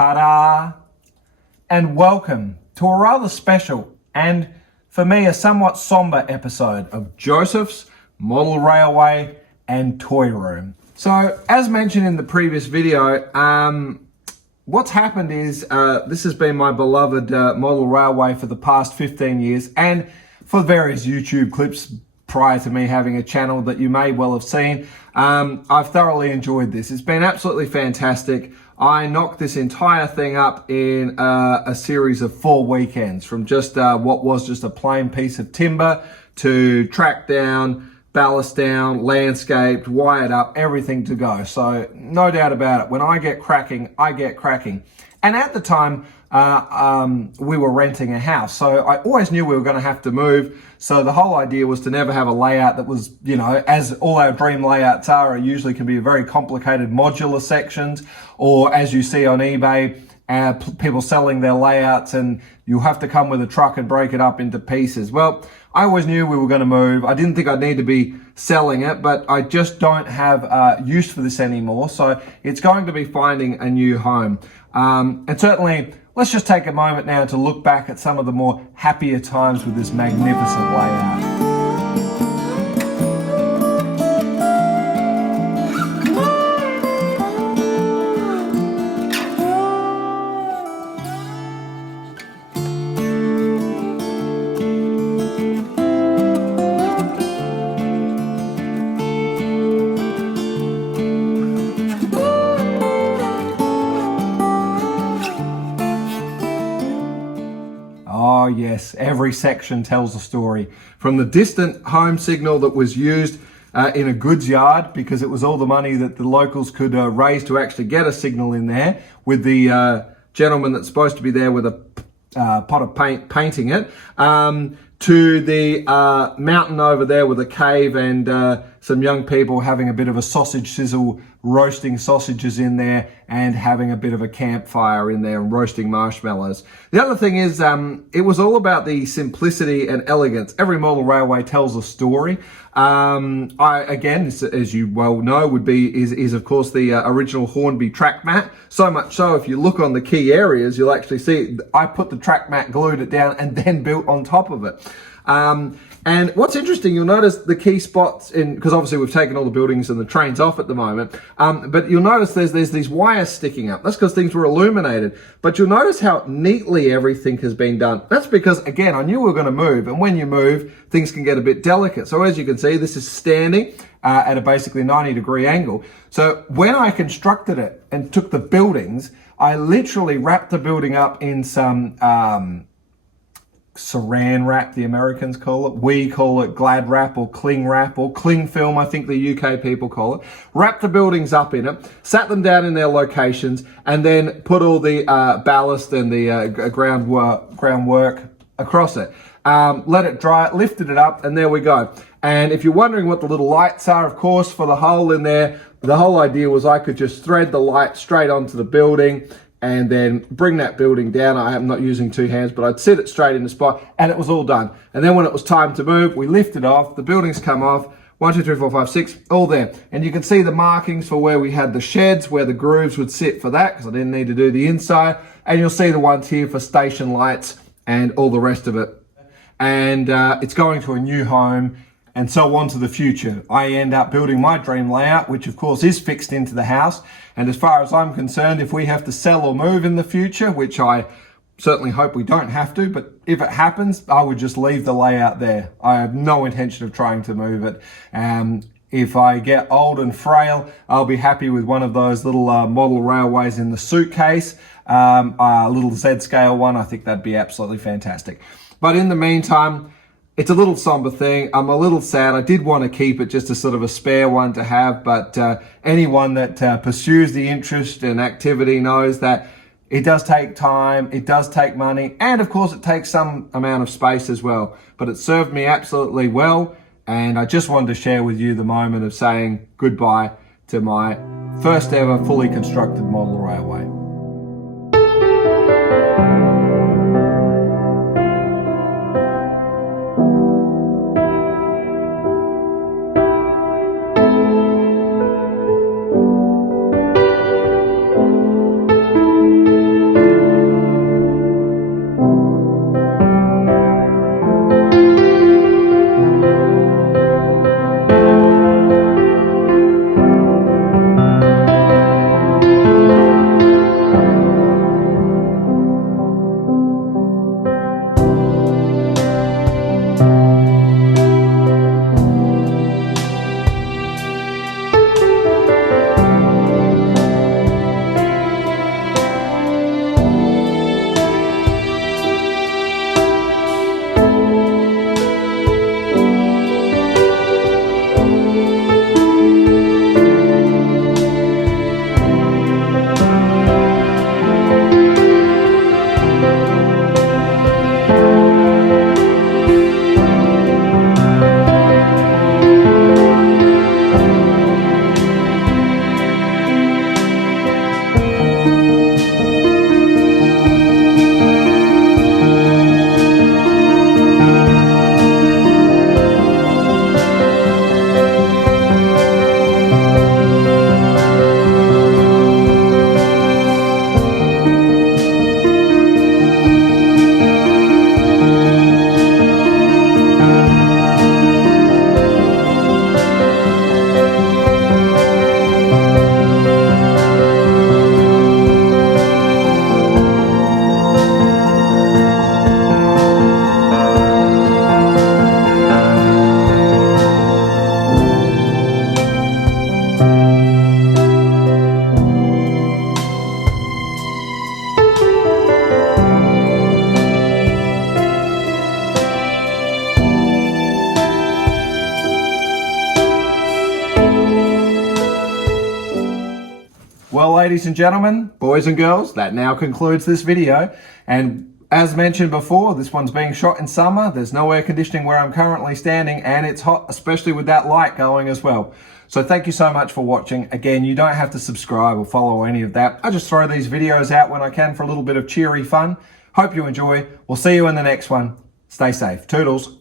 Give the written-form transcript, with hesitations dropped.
Ta-da! And welcome to a rather special and, for me, a somewhat somber episode of Josef's Model Railway and Toy Room. So, as mentioned in the previous video, what's happened is this has been my beloved model railway for the past 15 years, and for various YouTube clips prior to me having a channel that you may well have seen. I've thoroughly enjoyed this. It's been absolutely fantastic. I knocked this entire thing up in a series of 4 weekends, from just what was just a plain piece of timber to track down, ballast down, landscaped, wired up, everything to go. So no doubt about it, when I get cracking, I get cracking. And at the time, we were renting a house, so I always knew we were going to have to move. So the whole idea was to never have a layout that was, you know, as all our dream layouts are, it usually can be very complicated modular sections, or as you see on eBay, people selling their layouts and you have to come with a truck and break it up into pieces. Well, I always knew we were going to move. I didn't think I'd need to be selling it, but I just don't have use for this anymore. So it's going to be finding a new home. And certainly, let's just take a moment now to look back at some of the more happier times with this magnificent layout. Oh yes, every section tells a story. From the distant home signal that was used in a goods yard, because it was all the money that the locals could raise to actually get a signal in there, with the gentleman that's supposed to be there with a pot of paint painting it, to the mountain over there with a cave and some young people having a bit of a sausage sizzle, roasting sausages in there and having a bit of a campfire in there and roasting marshmallows. The other thing is, it was all about the simplicity and elegance. Every model railway tells a story. Again, as you well know, is of course the original Hornby TrackMat. So much so, if you look on the key areas, you'll actually see I put the TrackMat, glued it down, and then built on top of it. And what's interesting, you'll notice the key spots because obviously we've taken all the buildings and the trains off at the moment, but you'll notice there's these wires sticking up. That's because things were illuminated. But you'll notice how neatly everything has been done. That's because, again, I knew we were going to move, and when you move, things can get a bit delicate. So as you can see, this is standing at a basically 90-degree angle. So when I constructed it and took the buildings, I literally wrapped the building up in some saran wrap, the Americans call it. We call it glad wrap or cling film, I think the UK people call it. Wrapped the buildings up in it, sat them down in their locations, and then put all the ballast and the groundwork across it. Let it dry, lifted it up, and there we go. And if you're wondering what the little lights are, of course, for the hole in there, the whole idea was I could just thread the light straight onto the building and then bring that building down. I am not using 2 hands, but I'd sit it straight in the spot, and it was all done. And then when it was time to move, we lift it off, the buildings come off, 1, 2, 3, 4, 5, 6, all there. And you can see the markings for where we had the sheds, where the grooves would sit for that, because I didn't need to do the inside. And you'll see the ones here for station lights and all the rest of it. And it's going to a new home, and so on to the future. I end up building my dream layout, which of course is fixed into the house. And as far as I'm concerned, if we have to sell or move in the future, which I certainly hope we don't have to, but if it happens, I would just leave the layout there. I have no intention of trying to move it. If I get old and frail, I'll be happy with one of those little model railways in the suitcase, a little Z-scale one. I think that'd be absolutely fantastic. But in the meantime, it's a little somber thing. I'm a little sad. I did want to keep it just as sort of a spare one to have, but anyone that pursues the interest and activity knows that it does take time, it does take money, and of course it takes some amount of space as well. But it served me absolutely well, and I just wanted to share with you the moment of saying goodbye to my first ever fully constructed model railway. Well, ladies and gentlemen, boys and girls, that now concludes this video. And as mentioned before, this one's being shot in summer. There's no air conditioning where I'm currently standing, and it's hot, especially with that light going as well. So thank you so much for watching. Again, you don't have to subscribe or follow any of that. I just throw these videos out when I can for a little bit of cheery fun. Hope you enjoy. We'll see you in the next one. Stay safe. Toodles.